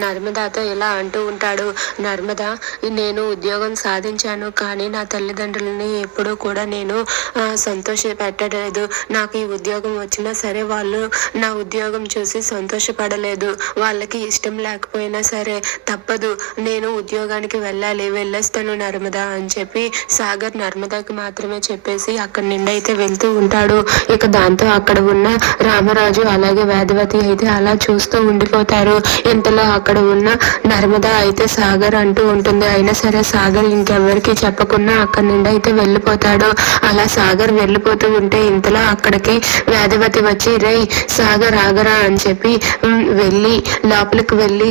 నర్మదాతో ఇలా అంటూ ఉంటాడు. నర్మద, నేను ఉద్యోగం సాధించాను, కానీ నా తల్లిదండ్రులని ఎప్పుడూ కూడా నేను సంతోష పెట్టలేదు. నాకు ఈ ఉద్యోగం వచ్చినా సరే వాళ్ళు నా ఉద్యోగం చూసి సంతోషపడలేదు. వాళ్ళకి ఇష్టం లేకపోయినా సరే తప్పదు, నేను ఉద్యోగానికి వెళ్ళాలి, వెళ్ళొస్తాను నర్మద అని చెప్పి సాగర్ నర్మదాకి మాత్రమే చెప్పేసి అక్కడి నుండి అయితే వెళ్తూ ఉంటాడు. ఇక దాంతో అక్కడ ఉన్న రామరాజు అలాగే వేదవతి అయితే అలా చూస్తూ ఉండిపోతారు. ఇంతలో అక్కడ ఉన్న నర్మద అయితే సాగర్ అంటూ ఉంటుంది. అయినా సరే సాగర్ ఇంకెవరికి చెప్పకుండా అక్కడి నుండి అయితే వెళ్ళిపోతాడు. అలా సాగర్ వెళ్ళిపోతూ ఉంటే ఇంతలో అక్కడికి వేదవతి వచ్చి రేయ్ సాగర్ ఆగరా అని చెప్పి వెళ్ళి లోపలికి వెళ్ళి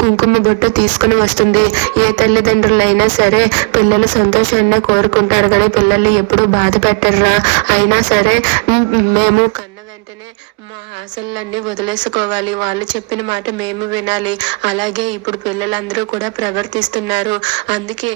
కుంకుమ బొట్టు తీసుకుని వస్తుంది. ఏ తల్లిదండ్రులైనా సరే పిల్లలు సంతోషాన్ని కోరుకుంటారు, కానీ పిల్లల్ని ఎప్పుడూ బాధ పెట్టరురా. అయినా సరే మేము కన్న వెంటనే మా ఆశలన్నీ వదిలేసుకోవాలి, వాళ్ళు చెప్పిన మాట మేము వినాలి. అలాగే ఇప్పుడు పిల్లలందరూ కూడా ప్రవర్తిస్తున్నారు. అందుకే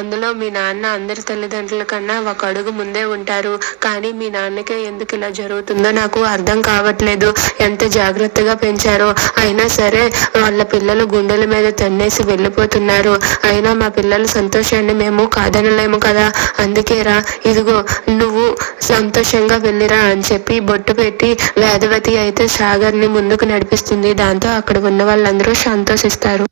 అందులో మీ నాన్న అందరి తల్లిదండ్రుల కన్నా ఒక అడుగు ముందే ఉంటారు. కానీ మీ నాన్నకే ఎందుకు ఇలా జరుగుతుందో నాకు అర్థం కావట్లేదు. ఎంత జాగ్రత్తగా పెంచారో, అయినా సరే వాళ్ళ పిల్లలు గుండెల మీద తన్నేసి వెళ్ళిపోతున్నారు. అయినా మా పిల్లల సంతోషాన్ని మేము కాదనలేము కదా. అందుకేరా ఇదిగో నువ్వు సంతోషంగా వెళ్ళిరా అని చెప్పి బొట్టు పెట్టి వేదవతి అయితే సాగర్ని ముందుకు నడిపిస్తుంది. దాంతో అక్కడ ఉన్న వాళ్ళందరూ సంతోషిస్తారు.